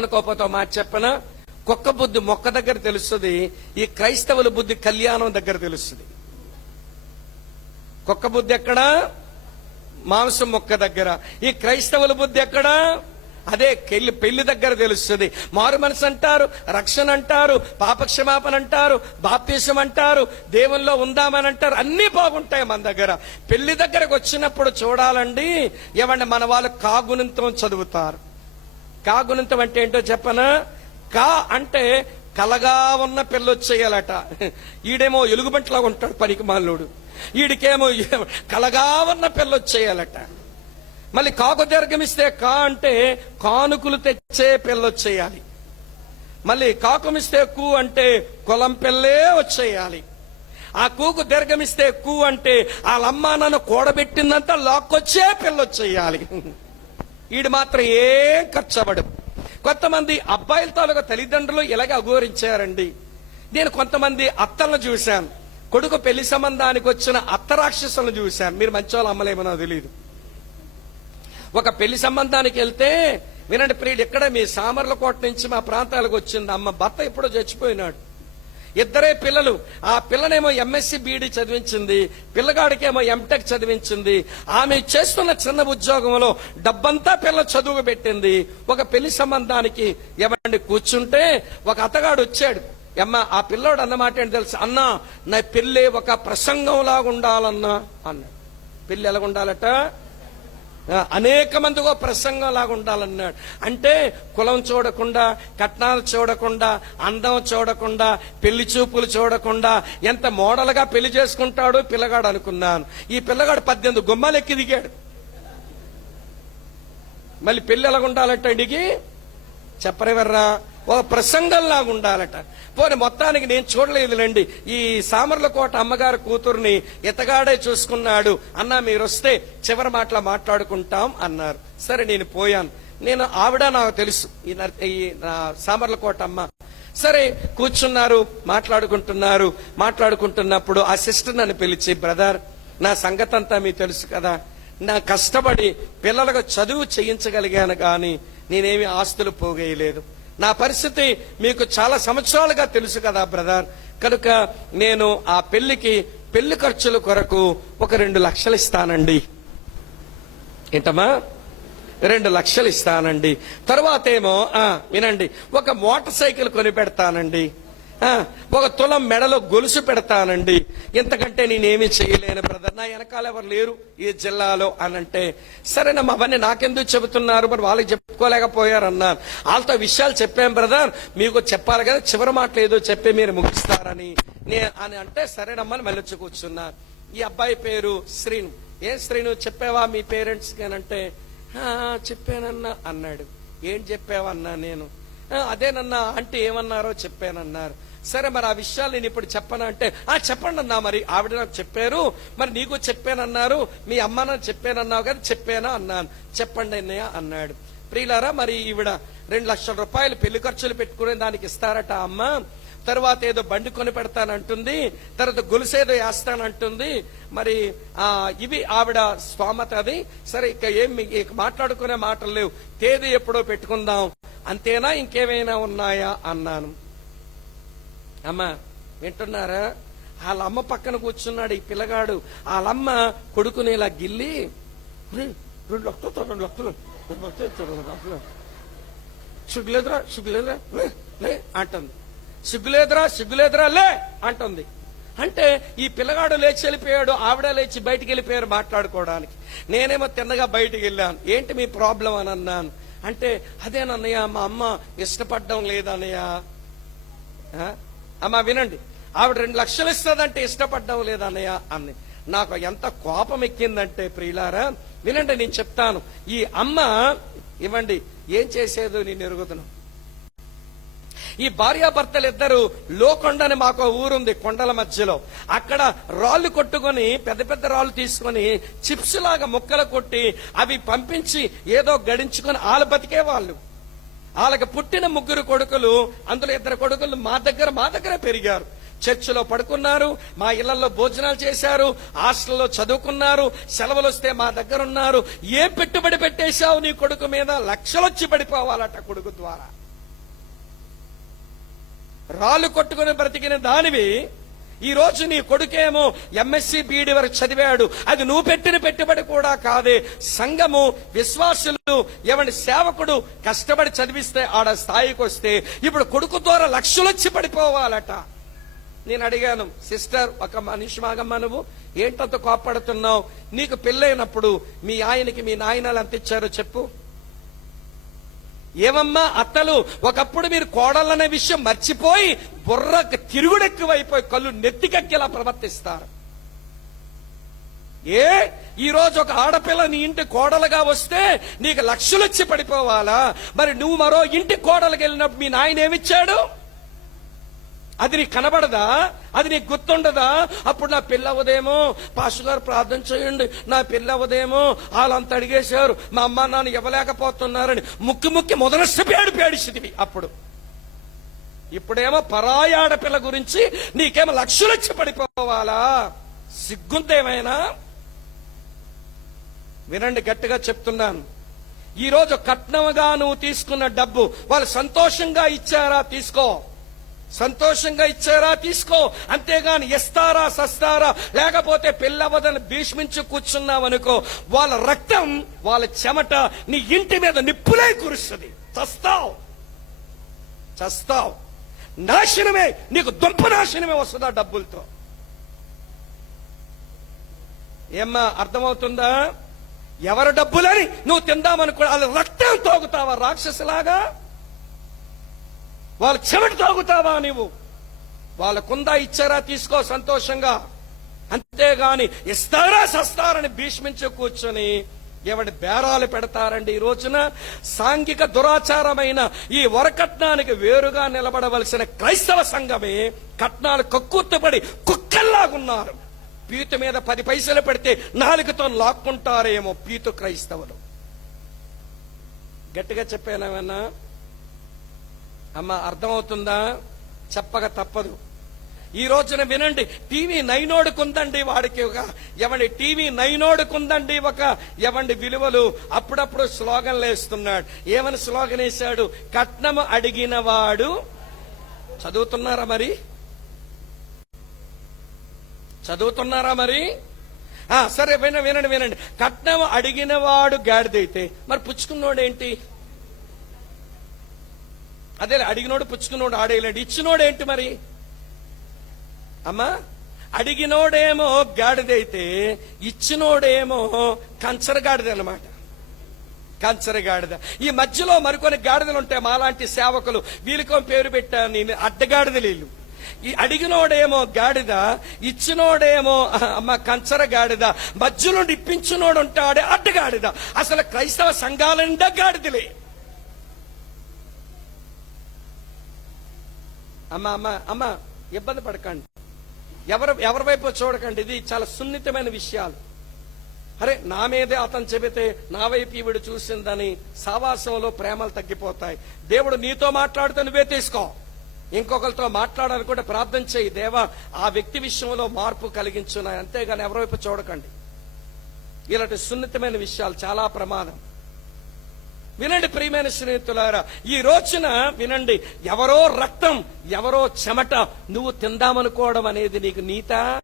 అనుకోపోతే మాట చెప్పనా, కుక్క బుద్ధి మొక్క దగ్గర తెలుస్తుంది, ఈ క్రైస్తవుల బుద్ధి కళ్యాణం దగ్గర తెలుస్తుంది. కుక్క బుద్ధి ఎక్కడ? మాంసం మొక్క దగ్గర. ఈ క్రైస్తవుల బుద్ధి ఎక్కడ? అదే పెళ్లి దగ్గర తెలుస్తుంది. మారు మనసు అంటారు, రక్షణ అంటారు, పాపక్షమాపణ అంటారు, బాప్తిసం అంటారు, దేవుల్లో ఉందామని అంటారు, అన్ని బాగుంటాయి మన దగ్గర. పెళ్లి దగ్గరకు వచ్చినప్పుడు చూడాలండి, ఏమంటే మన వాళ్ళు కాగుణంతం చదువుతారు. కాగుణంతం అంటే ఏంటో చెప్పనా? కా అంటే కలగా ఉన్న పిల్లొచ్చేయాలట. ఈడేమో ఎలుగుబంటిలాగా ఉంటాడు పనికి మాలోడు, ఈడికేమో కలగా ఉన్న పిల్లొచ్చేయాలట. మళ్ళీ కాకు దీర్ఘమిస్తే కా అంటే కానుకలు తెచ్చే పిల్లొచ్చేయాలి. మళ్ళీ కాకుమిస్తే కు అంటే కులం పిల్లే వచ్చేయాలి. ఆ కూకు దీర్ఘమిస్తే కు అంటే వాళ్ళమ్మ నన్ను కూడబెట్టిందంతా లాక్కొచ్చే పిల్లొచ్చేయాలి. ఈడు మాత్రం ఏం ఖర్చబడు. కొంతమంది అబ్బాయిల తాలూకా తల్లిదండ్రులు ఇలాగే అఘోరించారండి. నేను కొంతమంది అత్తలను చూశాను, కొడుకు పెళ్లి సంబంధానికి వచ్చిన అత్త రాక్షసులను చూశాను. మీరు మంచోళ్ళు అమ్మలేమో తెలియదు. ఒక పెళ్లి సంబంధానికి వెళ్తే, వినండి ప్రియుడు, ఇక్కడ మీ సామర్లకోట నుంచి మా ప్రాంతాలకు వచ్చింది అమ్మ. భర్త ఎప్పుడో చచ్చిపోయినాడు, ఇద్దరే పిల్లలు. ఆ పిల్లనేమో ఎంఎస్సి బీఈడి చదివించింది, పిల్లగాడికేమో ఎంటెక్ చదివించింది. ఆమె చేస్తున్న చిన్న ఉద్యోగంలో డబ్బంతా పిల్ల చదువు పెట్టింది. ఒక పెళ్లి సంబంధానికి ఏమండి కూర్చుంటే ఒక అతగాడు వచ్చాడు. అమ్మ, ఆ పిల్లోడు అన్నమాట ఏంటి తెలుసు? అన్నా, నా పెళ్లి ఒక ప్రసంగం లాగా ఉండాలన్నా అన్నాడు. పెళ్లి ఎలాగ ఉండాలట? అనేక మందిగా ప్రసంగం లాగా ఉండాలన్నాడు. అంటే కులం చూడకుండా, కట్నాలు చూడకుండా, అందం చూడకుండా, పెళ్లి చూపులు చూడకుండా ఎంత మోడల్ గా పెళ్లి చేసుకుంటాడు పిల్లగాడు అనుకున్నాను. ఈ పిల్లగాడు 18 గుమ్మాలు ఎక్కి దిగాడు. మళ్ళీ పెళ్లి ఎలాగ ఉండాలట? అడిగి చెప్పరేవర్రా, ఓ ప్రసంగంలాగా ఉండాలట. పోనీ మొత్తానికి నేను చూడలేదులేండి, ఈ సామర్లకోట అమ్మగారి కూతుర్ని ఇతగాడే చూసుకున్నాడు. అన్నా మీరు వస్తే చివరి మాటలు మాట్లాడుకుంటాం అన్నారు. సరే నేను పోయాను. నేను ఆవిడ నాకు తెలుసు, ఈ సామర్లకోట అమ్మ. సరే కూర్చున్నారు, మాట్లాడుకుంటున్నప్పుడు ఆ సిస్టర్ నన్ను పిలిచి, బ్రదర్, నా సంగతి అంతా మీకు తెలుసు కదా, నా కష్టపడి పిల్లలకు చదువు చేయించగలిగాను కానీ నేనేమి ఆస్తులు పోగేయలేదు. నా పరిస్థితి మీకు చాలా సంవత్సరాలుగా తెలుసు కదా బ్రదర్. కనుక నేను ఆ పెళ్లి ఖర్చుల కొరకు ఒక 2 లక్షలు ఇస్తానండి. ఏంటమ్మా? 2 లక్షలు ఇస్తానండి. తర్వాత ఏమో వినండి, ఒక మోటార్ సైకిల్ కొని పెడతానండి, ఒక తులం మెడలో గొలుసు పెడతానండి. ఇంతకంటే నేనేమీ చేయలేను బ్రదర్, నా వెనకాల ఎవరు లేరు ఈ జిల్లాలో అనంటే, సరేనమ్మా అవన్నీ నాకెందుకు చెబుతున్నారు, మరి వాళ్ళకి చెప్పుకోలేకపోయారు అన్నారు. వాళ్ళతో విషయాలు చెప్పాం బ్రదర్, మీకు చెప్పాలి కదా, చివరి మాటలు ఏదో చెప్పి మీరు ముగిస్తారని అని అంటే, సరేనమ్మా మళ్ళీ వచ్చి కూర్చున్నారు. ఈ అబ్బాయి పేరు శ్రీను. ఏం శ్రీను, చెప్పావా మీ పేరెంట్స్ కి అంటే, చెప్పానన్నా అన్నాడు. ఏం చెప్పావన్నా? నేను అదేనన్నా అంటే ఏమన్నారో చెప్పానన్నారు. సరే మరి ఆ విషయాలు నేను ఇప్పుడు చెప్పనా అంటే, చెప్పండి అన్నా, మరి ఆవిడ నాకు చెప్పారు, మరి నీకు చెప్పానన్నారు, మీ అమ్మ నాకు చెప్పానన్నావు కదా, చెప్పానా అన్నాను. చెప్పండి అన్నయ్య అన్నాడు. ప్రియులారా, మరి ఈవిడ 2 లక్షల రూపాయలు పెళ్లి ఖర్చులు పెట్టుకునే దానికి ఇస్తారట అమ్మ. తర్వాత ఏదో బండి కొని పెడతానంటుంది, తర్వాత గొలుసేదో వేస్తానంటుంది. మరి ఇవి ఆవిడ స్తోమత అది. సరే ఇక ఇక మాట్లాడుకునే మాటలు లేవు, తేదీ ఎప్పుడో పెట్టుకుందాం అంతేనా, ఇంకేమైనా ఉన్నాయా అన్నాను. అమ్మ వింటున్నారా? వాళ్ళ అమ్మ పక్కన కూర్చున్నాడు ఈ పిల్లగాడు. వాళ్ళమ్మ కొడుకుని ఇలా గిల్లి, 2 లక్షలు సిగ్గులేదురా లే అంటుంది. సిగ్గులేదురా లే అంటుంది. అంటే ఈ పిల్లగాడు లేచి వెళ్ళిపోయాడు, ఆవిడ లేచి బయటికి వెళ్ళిపోయారు మాట్లాడుకోవడానికి. నేనేమో తిన్నగా బయటికి వెళ్ళాను. ఏంటి మీ ప్రాబ్లం అని అన్నాను. అంటే అదేనన్నయ్య, మా అమ్మ ఇష్టపడడం లేదన్నయ్య. అమ్మా వినండి, ఆవిడ 2 లక్షలు ఇస్తుందంటే ఇష్టపడడం లేదన్నయ్య అంది. నాకు ఎంత కోపం ఎక్కిందంటే ప్రియులారా, వినండి నేను చెప్తాను. ఈ అమ్మ ఇవ్వండి ఏం చేసేదో నేను ఎరుగుతున్నాను. ఈ భార్యాభర్తలు ఇద్దరు లోకొండని మాకు ఊరుంది కొండల మధ్యలో, అక్కడ రాళ్లు కొట్టుకొని పెద్ద పెద్ద రాళ్లు తీసుకొని చిప్స్ లాగా ముక్కలు కొట్టి అవి పంపించి ఏదో గడించుకొని వాళ్ళ బతికే వాళ్ళు. వాళ్ళకి పుట్టిన 3 కొడుకులు, అందులో 2 కొడుకులు మా దగ్గర పెరిగారు. చర్చిలో పడుకున్నారు, మా ఇళ్లలో భోజనాలు చేశారు, హాస్టల్లో చదువుకున్నారు, సెలవులు వస్తే మా దగ్గర ఉన్నారు. ఏ పెట్టుబడి పెట్టేశావు నీ కొడుకు మీద? లక్షలొచ్చి పడిపోవాలట కొడుకు ద్వారా. రాళ్ళు కొట్టుకుని బ్రతికిన దానివి ఈ రోజు నీ కొడుకేమో ఎంఎస్సి బీఈడి వరకు చదివాడు. అది నువ్వు పెట్టిన పెట్టుబడి కూడా కాదే. సంఘము, విశ్వాసులు, ఎవరి సేవకుడు కష్టపడి చదివిస్తే ఆడ స్థాయికి వస్తే ఇప్పుడు కొడుకు ద్వారా లక్షలు వచ్చి పడిపోవాలట. నేను అడిగాను, సిస్టర్ ఒక మనిషి మాగమ్మ, నువ్వు ఏంటంత కోప్పడుతున్నావు? నీకు పెళ్ళైనప్పుడు మీ ఆయనకి మీ నాయనలు ఎంత ఇచ్చారో చెప్పు. ఏమమ్మా అత్తలు, ఒకప్పుడు మీరు కోడలనే విషయం మర్చిపోయి బుర్రకు తిరుగుడెక్కువైపోయి కళ్ళు నెత్తికెక్కేలా ప్రవర్తిస్తారు. ఈ రోజు ఒక ఆడపిల్ల నీ ఇంటి కోడలుగా వస్తే నీకు లక్షలు వచ్చి పడిపోవాలా? మరి నువ్వు మరో ఇంటి కోడలుగా వెళ్ళినప్పుడు మీ నాయన ఏమిచ్చాడు? అది నీకు కనబడదా? అది నీకు గుర్తుండదా? అప్పుడు నా పెళ్ళి అవ్వదేమో, పాస్టర్ గారు ప్రార్థన చేయండి, నా పెళ్ళి అవ్వదేమో, వాళ్ళంతా అడిగేశారు, మా అమ్మ నాన్న ఇవ్వలేకపోతున్నారని ముక్కి మొదలష్టపేడు పేడిసిదివి అప్పుడు. ఇప్పుడేమో పరాయి ఆడపిల్ల గురించి నీకేమో లక్షలు వచ్చి పడిపోవాలా? సిగ్గుంతేమైనా? వినండి, గట్టిగా చెప్తున్నాను. ఈ రోజు కట్నంగా నువ్వు తీసుకున్న డబ్బు వాళ్ళు సంతోషంగా ఇచ్చారా? తీసుకో. సంతోషంగా ఇచ్చారా? తీసుకో. అంతేగాని ఇస్తారా సస్తారా లేకపోతే పెళ్ళవదని భీష్మించి కూర్చున్నావనుకో, వాళ్ళ రక్తం, వాళ్ళ చెమట నీ ఇంటి మీద నిప్పులై కురుస్తుంది. చస్తావు. నాశనమే, నీకు దుంప నాశనమే వస్తుందా డబ్బులతో. ఏమ్మా అర్థమవుతుందా? ఎవరి డబ్బులని నువ్వు తిందామనుకో, వాళ్ళ రక్తం తోగుతావా రాక్షసులాగా? వాళ్ళ చెమట తాగుతావా నీవు? వాళ్ళకుందా ఇచ్చారా? తీసుకో సంతోషంగా. అంతేగాని ఇస్తారా సస్తారని భీష్మించి కూర్చొని ఎవడి బేరాలు పెడతారండి. ఈ రోజున సాంఘిక దురాచారమైన ఈ వరకట్నానికి వేరుగా నిలబడవలసిన క్రైస్తవ సంఘమే కట్నాలు కక్కుర్తుపడి కుక్కల్లాగున్నారు. పీతు మీద 10 పైసలు పెడితే 4తో లాక్కుంటారేమో పీతు క్రైస్తవులు. గట్టిగా చెప్పానేమన్నా అమ్మ? అర్థమవుతుందా? చెప్పక తప్పదు. ఈ రోజున వినండి, టీవీ 9 కుందండి వాడికి ఒక ఎవండి, టీవీ 9 కుందండి ఒక ఎవండి విలువలు. అప్పుడప్పుడు స్లోగన్లు వేస్తున్నాడు. ఏమని స్లోగన్ వేశాడు? కట్నము అడిగిన వాడు. చదువుతున్నారా మరి? సరే వినండి. కట్నం అడిగిన వాడు గాడిదైతే మరి పుచ్చుకున్నోడేంటి? అదే అడిగినోడు పుచ్చుకున్నోడు ఆడేయలేండి. ఇచ్చినోడేంటి మరి? అమ్మా, అడిగినోడేమో గాడిదైతే ఇచ్చినోడేమో కంచరగాడిద అన్నమాట. కంచరగాడిద. ఈ మధ్యలో మరికొన్ని గాడిదలు ఉంటాయి. మాలాంటి సేవకులు వీళ్ళకో పేరు పెట్టాను నేను, అడ్డగాడిదలు వీళ్ళు. ఈ అడిగినోడేమో గాడిద, ఇచ్చినోడేమో అమ్మ కంచర గాడిద, మధ్యలో ఇప్పించినోడు ఉంటాడే అడ్డగాడిద. అసలు క్రైస్తవ సంఘాలంటే గాడిదలే. అమ్మ ఇబ్బంది పడకండి, ఎవరి వైపు చూడకండి. ఇది చాలా సున్నితమైన విషయాలు. అరే నా మీదే అతను చెబితే నా వైపు ఈవిడు చూసిందని సావాసంలో ప్రేమలు తగ్గిపోతాయి. దేవుడు నీతో మాట్లాడితే నువ్వే తీసుకో. ఇంకొకరితో మాట్లాడాలనుకుంటే ప్రార్థన చేయి, దేవా ఆ వ్యక్తి విషయంలో మార్పు కలిగించున్నాయి. అంతేగాని ఎవరి వైపు చూడకండి. ఇలాంటి సున్నితమైన విషయాలు చాలా ప్రమాదం. వినండి ప్రియమైన స్నేహితులారా, ఈ రోజున వినండి, ఎవరో రక్తం, ఎవరో చెమట నువ్వు తిందామనుకోవడం అనేది నీకు నీతా?